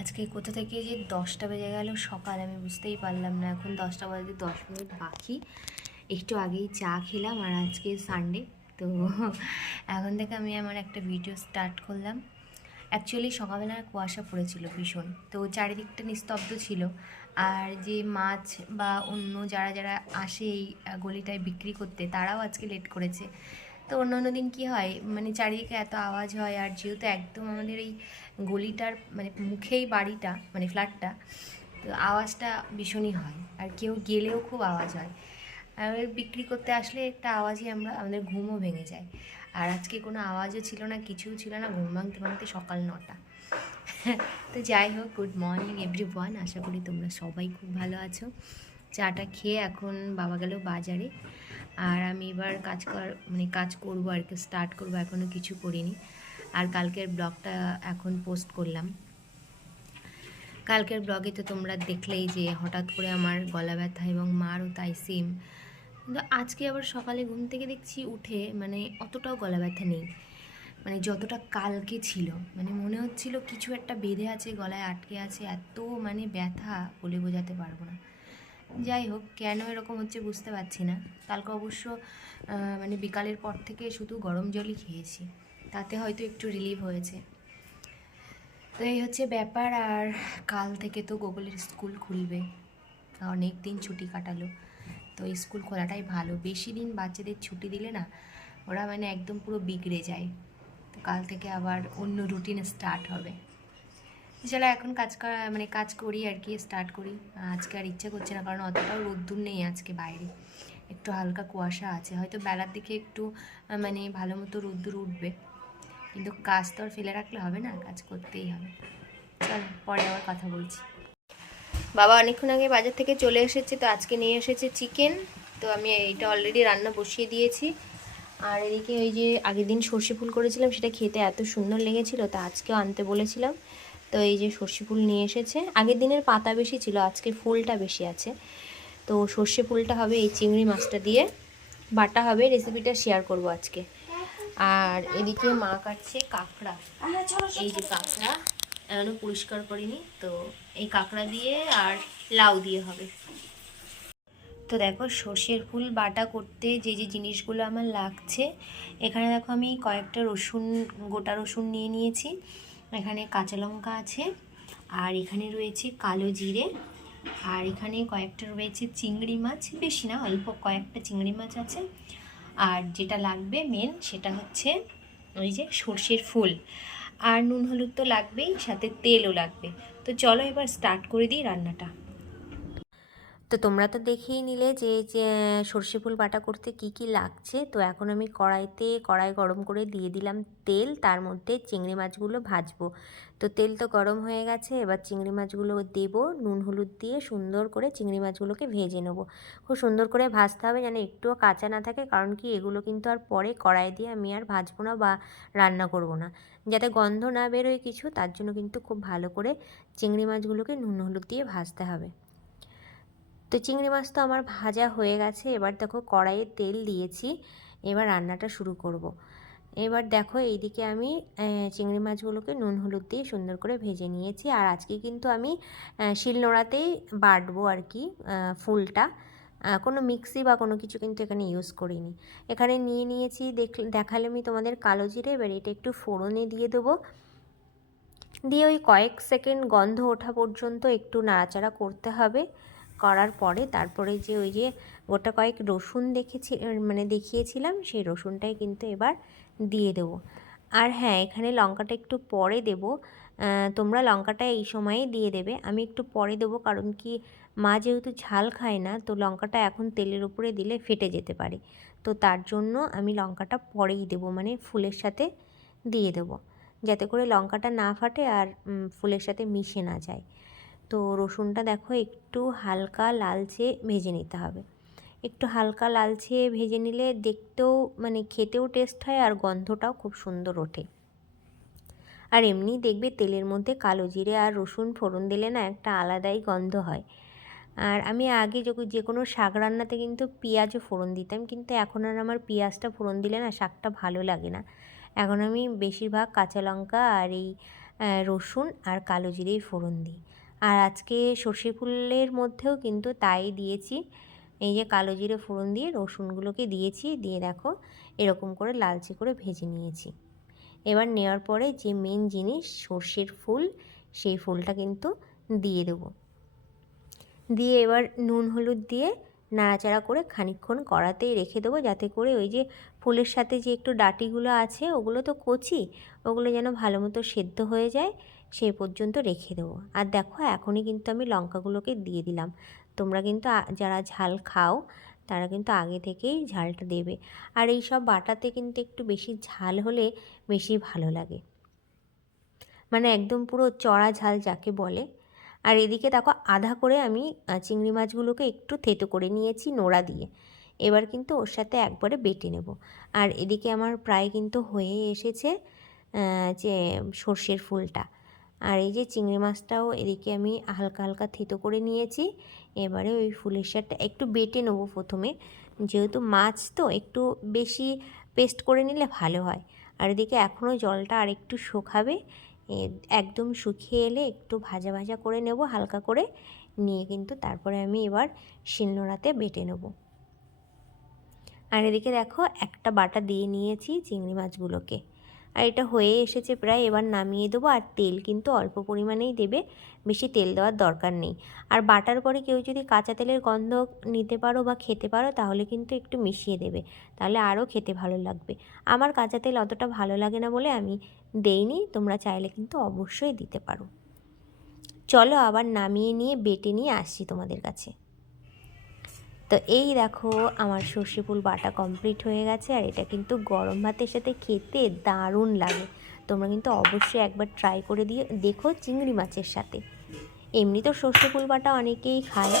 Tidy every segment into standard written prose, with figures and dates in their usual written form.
আজকে কোথা থেকে যে 10টা বেজে গেল সকাল, আমি বুঝতেই পারলাম না। এখন 10টা বাজে 10 মিনিট বাকি। একটু আগেই চা খেলাম, আর আজকে সানডে তো এখন থেকে আমি আমার একটা ভিডিও স্টার্ট করলাম। অ্যাকচুয়ালি সকালবেলা কুয়াশা পড়েছিল ভীষণ, তো চারিদিকটা নিস্তব্ধ ছিল। আর যে মাছ বা অন্য যারা যারা আসে এই গলিটায় বিক্রি করতে, তারাও আজকে লেট করেছে। তো অন্য দিন কি হয়, মানে চারিদিকে এত আওয়াজ হয়, আর যেহেতু একদম আমাদের এই গলিটার মানে মুখেই বাড়িটা, মানে ফ্ল্যাটটা, তো আওয়াজটা ভীষণই হয়, আর কেউ গেলেও খুব আওয়াজ হয়। আর বিক্রি করতে আসলে একটা আওয়াজই আমাদের ঘুমও ভেঙে যায়। আর আজকে কোনো আওয়াজও ছিল না, কিছুও ছিল না, ঘুম ভাঙতে ভাঙতে সকাল 9টা। তো যাই হোক, গুড মর্নিং এভরিওয়ান, আশা করি তোমরা সবাই খুব ভালো আছো। চাটা খেয়ে এখন বাবা গেল বাজারে, আর আমি এবার কাজ করবো আর কি, স্টার্ট করবো, এখনও কিছু করিনি। আর কালকের ব্লগটা এখন পোস্ট করলাম। কালকের ব্লগে তো তোমরা দেখলেই যে হঠাৎ করে আমার গলা ব্যথা, এবং মারও তাই সেম। কিন্তু আজকে আবার সকালে ঘুম থেকে দেখছি উঠে মানে অতটাও গলা ব্যথা নেই, মানে যতটা কালকে ছিল। মানে মনে হচ্ছিল কিছু একটা বেঁধে আছে, গলায় আটকে আছে, এত মানে ব্যথা বলে বোঝাতে পারবো না। যাই হোক, কেন এরকম হচ্ছে বুঝতে পারছি না। কালকে অবশ্য মানে বিকালের পর থেকে শুধু গরম জলই খেয়েছি, তাতে হয়তো একটু রিলিফ হয়েছে। তো এই হচ্ছে ব্যাপার। আর কাল থেকে তো গুগলের স্কুল খুলবে, অনেক দিন ছুটি কাটালো, তো স্কুল খোলাটাই ভালো। বেশি দিন বাচ্চাদের ছুটি দিলে না, ওরা মানে একদম পুরো বিগড়ে যায়। তো কাল থেকে আবার অন্য রুটিন স্টার্ট হবে। চলো এখন কাজ করি আর কি, স্টার্ট করি। আজকে আর ইচ্ছা করছে না, কারণ অতটাও রোদ্দুর নেই আজকে বাইরে, একটু হালকা কুয়াশা আছে, হয়তো বেলার দিকে একটু মানে ভালো মতো রোদ্দুর উঠবে। কিন্তু কাজ তো আর ফেলে রাখলে হবে না, কাজ করতেই হবে। চলো পরে আবার কথা বলছি। বাবা অনেকক্ষণ আগে বাজার থেকে চলে এসেছে, তো আজকে নিয়ে এসেছে চিকেন। তো আমি এইটা অলরেডি রান্না বসিয়ে দিয়েছি। আর এদিকে ওই যে আগের দিন সর্ষে ফুল করেছিলাম, সেটা খেতে এত সুন্দর লেগেছিল, তো আজকেও আনতে বলেছিলাম। তো এই যে সর্ষে ফুল নিয়ে এসেছে, আগের দিনের পাতা বেশি ছিল, আজকে ফুলটা বেশি আছে। তো সর্ষে ফুলটা হবে এই চিংড়ি মাছটা দিয়ে বাটা হবে, রেসিপিটা শেয়ার করব আজকে। আর এদিকে মা কাটছে কাঁকড়া, এই যে কাঁকড়া এখনো পরিষ্কার করিনি, তো এই কাঁকড়া দিয়ে আর লাউ দিয়ে হবে। তো দেখো, সর্ষের ফুল বাটা করতে যে যে জিনিসগুলো আমার লাগছে, এখানে দেখো আমি কয়েকটা রসুন, গোটা রসুন নিয়ে নিয়েছি, এখানে কাঁচা লঙ্কা আছে, আর এখানে রয়েছে কালো জিরে, আর এখানে কয়েকটা রয়েছে চিংড়ি মাছ, বেশি না, অল্প কয়েকটা চিংড়ি মাছ আছে। আর যেটা লাগবে মেন, সেটা হচ্ছে ওই যে সর্ষের ফুল, আর নুন হলুদ তো লাগবেই, সাথে তেলও লাগবে। তো চলো এবার স্টার্ট করে দিই রান্নাটা। তো তোমরা তো দেখেই নিলে যে সর্ষে ফুল বাটা করতে কি কি লাগছে। তো এখন আমি কড়াই গরম করে দিয়ে দিলাম তেল, তার মধ্যে চিংড়ি মাছগুলো ভাজবো। তো তেল তো গরম হয়ে গেছে, এবার চিংড়ি মাছগুলো দেব, নুন হলুদ দিয়ে সুন্দর করে চিংড়ি মাছগুলোকে ভেজে নেবো। খুব সুন্দর করে ভাজতে হবে, যেন একটুও কাঁচা না থাকে, কারণ কি এগুলো কিন্তু আর পরে কড়াই দিয়ে আমি আর ভাজবো না বা রান্না করব না, যাতে গন্ধ না বেরোয় কিছু, তার জন্য কিন্তু খুব ভালো করে চিংড়ি মাছগুলোকে নুন হলুদ দিয়ে ভাজতে হবে। তো চিংড়ি মাছ তো আমার ভাজা হয়ে গেছে, এবার দেখো কড়াইয়ে তেল দিয়েছি, এবার রান্নাটা শুরু করব। এবার দেখো এইদিকে আমি চিংড়ি মাছগুলোকে নুন হলুদ দিয়ে সুন্দর করে ভেজে নিয়েছি। আর আজকে কিন্তু আমি শিলনোড়াতেই বাটবো আর কি ফুলটা, কোনো মিক্সি বা কোনো কিছু কিন্তু এখানে ইউজ করিনি। এখানে নিয়ে নিয়েছি দেখালে আমি তোমাদের কালো জিরে, এবার এটা একটু ফোড়নে দিয়ে দেবো, দিয়ে ওই কয়েক সেকেন্ড গন্ধ ওঠা পর্যন্ত একটু নাড়াচাড়া করতে হবে। করার পরে তারপরে যে ওই যে গোটা কয়েক রসুন দেখিয়েছিলাম, সেই রসুনটাই কিন্তু এবার দিয়ে দেবো। আর হ্যাঁ, এখানে লঙ্কাটা একটু পরে দেব, তোমরা লঙ্কাটা এই সময়েই দিয়ে দেবে, আমি একটু পরে দেবো, কারণ কি মা যেহেতু ঝাল খায় না, তো লঙ্কাটা এখন তেলের উপরে দিলে ফেটে যেতে পারে, তো তার জন্য আমি লঙ্কাটা পরেই দেবো, মানে ফুলের সাথে দিয়ে দেবো, যাতে করে লঙ্কাটা না ফাটে আর ফুলের সাথে মিশে না যায়। তো রসুনটা দেখো একটু হালকা লালচে ভেজে নিতে হবে, একটু হালকা লালচে ভেজে নিলে দেখতেও মানে খেতেও টেস্ট হয়, আর গন্ধটাও খুব সুন্দর ওঠে। আর এমনি দেখবে তেলের মধ্যে কালো জিরে আর রসুন ফোড়ন দিলে না একটা আলাদাই গন্ধ হয়। আর আমি আগে যে কোনো শাক রান্নাতে কিন্তু পেঁয়াজও ফোড়ন দিতাম, কিন্তু এখন আর আমার পেঁয়াজটা ফোড়ন দিলে না শাকটা ভালো লাগে না, এখন আমি বেশিরভাগ কাঁচা লঙ্কা আর এই রসুন আর কালো জিরেই ফোড়ন দিই। আর আজকে সর্ষে ফুলের মধ্যেও কিন্তু তাই দিয়েছি। এই যে কালো জিরে ফোড়ন দিয়ে রসুনগুলোকে দিয়েছি, দিয়ে দেখো এরকম করে লালচে করে ভেজে নিয়েছি। এবার নেওয়ার পরে যে মেন জিনিস সর্ষের ফুল, সেই ফুলটা কিন্তু দিয়ে দেবো। দিয়ে এবার নুন হলুদ দিয়ে নাড়াচাড়া করে খানিকক্ষণ কড়াতেই রেখে দেবো, যাতে করে ওই যে ফুলের সাথে যে একটু ডাঁটিগুলো আছে ওগুলো তো কচি, ওগুলো যেন ভালো মতো সেদ্ধ হয়ে যায়, সেই পর্যন্ত রেখে দেবো। আর দেখো এখনই কিন্তু আমি লঙ্কাগুলোকে দিয়ে দিলাম। তোমরা কিন্তু যারা ঝাল খাও তারা কিন্তু আগে থেকেই ঝালটা দেবে। আর এই সব বাটাতে কিন্তু একটু বেশি ঝাল হলে বেশি ভালো লাগে, মানে একদম পুরো চড়া ঝাল যাকে বলে। আর এদিকে দেখো আধা করে আমি চিংড়ি মাছগুলোকে একটু থেতো করে নিয়েছি নোড়া দিয়ে। এবার কিন্তু ওর সাথে একবারে বেটে নেব। আর এদিকে আমার প্রায় কিন্তু হয়ে এসেছে যে সর্ষের ফুলটা। আর এই যে চিংড়ি মাছটাও এদিকে আমি হালকা হালকা থেতো করে নিয়েছি। এবারে ওই ফুলের সাথে একটু বেটে নেবো প্রথমে, যেহেতু মাছ তো একটু বেশি পেস্ট করে নিলে ভালো হয়। আর এদিকে এখনও জলটা আর একটু শুকাবে, একদম শুকিয়ে এলে একটু ভাজা ভাজা করে নেব হালকা করে, নিয়ে কিন্তু তারপরে আমি এবার শিলনোড়াতে বেটে নেব। আর এদিকে দেখো একটা বাটা দিয়ে নিয়েছি চিংড়ি মাছগুলোকে। আর এটা হয়ে এসেছে প্রায়, এবার নামিয়ে দেবো। আর তেল কিন্তু অল্প পরিমাণেই দেবে, বেশি তেল দেওয়ার দরকার নেই। আর বাটার পরে কেউ যদি কাঁচা তেলের গন্ধ নিতে পারো বা খেতে পারো তাহলে কিন্তু একটু মিশিয়ে দেবে, তাহলে আরও খেতে ভালো লাগবে। আমার কাঁচা তেল অতটা ভালো লাগে না বলে আমি দেইনি, তোমরা চাইলে কিন্তু অবশ্যই দিতে পারো। চলো আবার নামিয়ে নিয়ে বেটে নিয়ে আসছি তোমাদের কাছে। তো এই দেখো আমার সর্ষে ফুল বাটা কমপ্লিট হয়ে গেছে। আর এটা কিন্তু গরম ভাতের সাথে খেতে দারুণ লাগে। তোমরা কিন্তু অবশ্যই একবার ট্রাই করে দিয়ে দেখো চিংড়ি মাছের সাথে। এমনি তো সর্ষে ফুল বাটা অনেকেই খায়।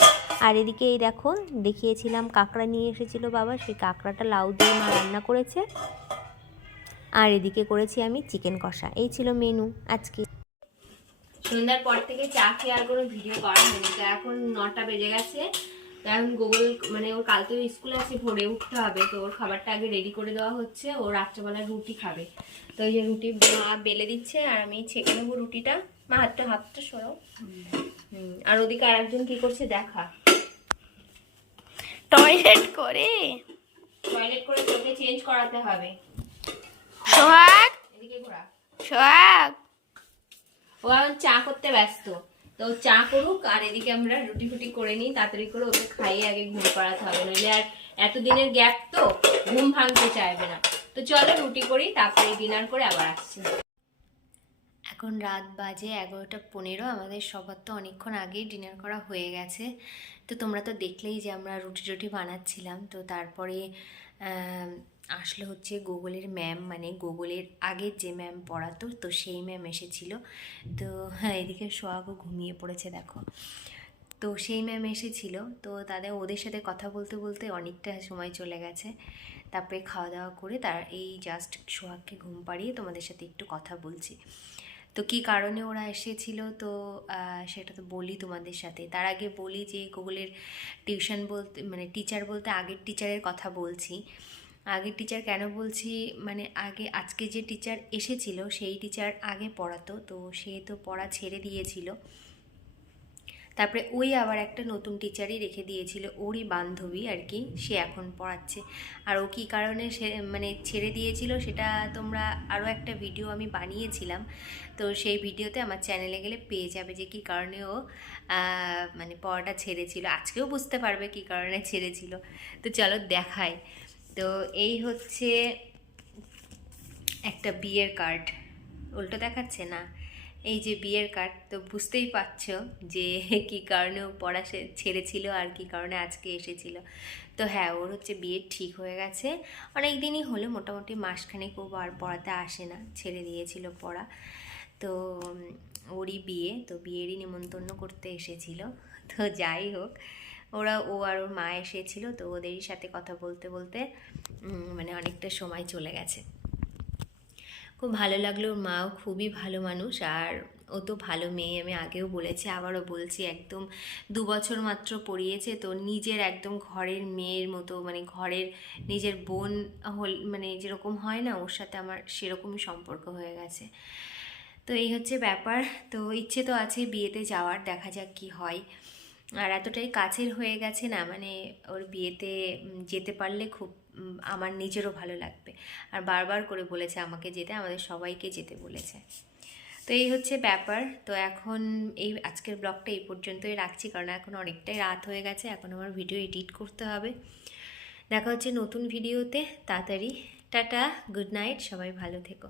আর এদিকে এই দেখো দেখিয়েছিলাম কাঁকড়া নিয়ে এসেছিলো বাবা, সেই কাঁকড়াটা লাউ দিয়ে মা রান্না করেছে। আর এদিকে করেছি আমি চিকেন কষা। এই ছিল মেনু আজকে। সন্ধ্যার পর থেকে চা খেয়ে আর কোনো ভিডিও করা হয়নি। তো এখন 9টা বেজে গেছে। এখন গুগল মানে ওর কাল তো স্কুল আছে, ভোরে উঠতে হবে, তো ওর খাবারটা আগে রেডি করে দেওয়া হচ্ছে। ও রাত্রেবেলা রুটি খাবে, তো ওই যে রুটি মা বেলে দিচ্ছে আর আমি ছেঁকে নেবো রুটিটা। মা হাতটা সরাও। আর ওদিকে আর একজন কি করছে দেখা, টয়লেট করে তোকে চেঞ্জ করাতে হবে। সোহাগ এদিকে ঘোরা। সোহাগ ও এখন চা করতে ব্যস্ত, তো চা করুক আর এদিকে আমরা রুটি ফুটি করে নিই তাড়াতাড়ি করে। ওকে খাইয়ে আগে ঘুম পাড়াতে হবে, নইলে আর এতদিনের গ্যাপ তো ঘুম ভাঙতে চাইবে না। তো চলো রুটি করি, তারপরে ডিনার করে আবার আসছি। এখন রাত বাজে 11টা 15। আমাদের সবার তো অনেকক্ষণ আগেই ডিনার করা হয়ে গেছে। তো তোমরা তো দেখলেই যে আমরা রুটি টুটি বানাচ্ছিলাম। তো তারপরে আসলে হচ্ছে গুগলের ম্যাম, মানে গুগলের আগের যে ম্যাম পড়াতো, তো সেই ম্যাম এসেছিল। তো হ্যাঁ এদিকে সোহাগও ঘুমিয়ে পড়েছে দেখো। তো সেই ম্যাম এসেছিল, তো ওদের সাথে কথা বলতে বলতে অনেকটা সময় চলে গেছে। তারপরে খাওয়া দাওয়া করে এই জাস্ট সোহাগকে ঘুম পাড়িয়ে তোমাদের সাথে একটু কথা বলছি। তো কী কারণে ওরা এসেছিল তো সেটা তো বলি তোমাদের সাথে। তার আগে বলি যে গুগলের টিউশন বলতে মানে টিচার বলতে আগের টিচারের কথা বলছি। আগের টিচার কেন বলছি, মানে আজকে যে টিচার এসেছিল সেই টিচার আগে পড়াতো, তো সে তো পড়া ছেড়ে দিয়েছিল। তারপরে ওই আবার একটা নতুন টিচারই রেখে দিয়েছিল, ওরই বান্ধবী আর কি, সে এখন পড়াচ্ছে। আর ও কী কারণে সে মানে ছেড়ে দিয়েছিল সেটা তোমরা আরও একটা ভিডিও আমি বানিয়েছিলাম, তো সেই ভিডিওতে আমার চ্যানেলে গেলে পেয়ে যাবে যে কী কারণে ও মানে পড়াটা ছেড়েছিল। আজকেও বুঝতে পারবে কী কারণে ছেড়েছিল। তো চলো দেখাই। তো এই হচ্ছে একটা বিয়ের কার্ড, উল্টো দেখাচ্ছে না, এই যে বিয়ের কার্ড। তো বুঝতেই পারছো যে কী কারণে ও পড়া ছেড়েছিল আর কী কারণে আজকে এসেছিল। তো হ্যাঁ ওর হচ্ছে বিয়ে ঠিক হয়ে গেছে, অনেক দিনই হলো, মোটামুটি মাসখানেক ও আর পড়াতে আসে না, ছেড়ে দিয়েছিল পড়া। তো ওরই বিয়ে, তো বিয়েরই নিমন্ত্রণ করতে এসেছিল। তো যাই হোক, ও আর ওর মা এসেছিল, তো ওদেরই সাথে কথা বলতে বলতে মানে অনেকটা সময় চলে গেছে। খুব ভালো লাগলো, ওর মাও খুবই ভালো মানুষ। আর ও তো ভালো মেয়ে, আমি আগেও বলেছি আবারও বলছি, একদম 2 বছর মাত্র পড়িয়েছে তো নিজের একদম ঘরের মেয়ের মতো, মানে ঘরের নিজের বোন মানে যেরকম হয় না, ওর সাথে আমার সেরকমই সম্পর্ক হয়ে গেছে। তো এই হচ্ছে ব্যাপার। তো ইচ্ছে তো আছে বিয়েতে যাওয়ার, দেখা যাক কি হয়। আর এতটাই কাছের হয়ে গেছে না, মানে ওর বিয়েতে যেতে পারলে খুব আমার নিজেরও ভালো লাগবে। আর বারবার করে বলেছে আমাকে যেতে, আমাদের সবাইকে যেতে বলেছে। তো এই হচ্ছে ব্যাপার। তো এখন এই আজকের ব্লগটা এই পর্যন্তই রাখছি, কারণ এখন অনেকটাই রাত হয়ে গেছে, এখন আমার ভিডিও এডিট করতে হবে। দেখা হচ্ছে নতুন ভিডিওতে তাড়াতাড়ি। টাটা, গুড নাইট, সবাই ভালো থেকো।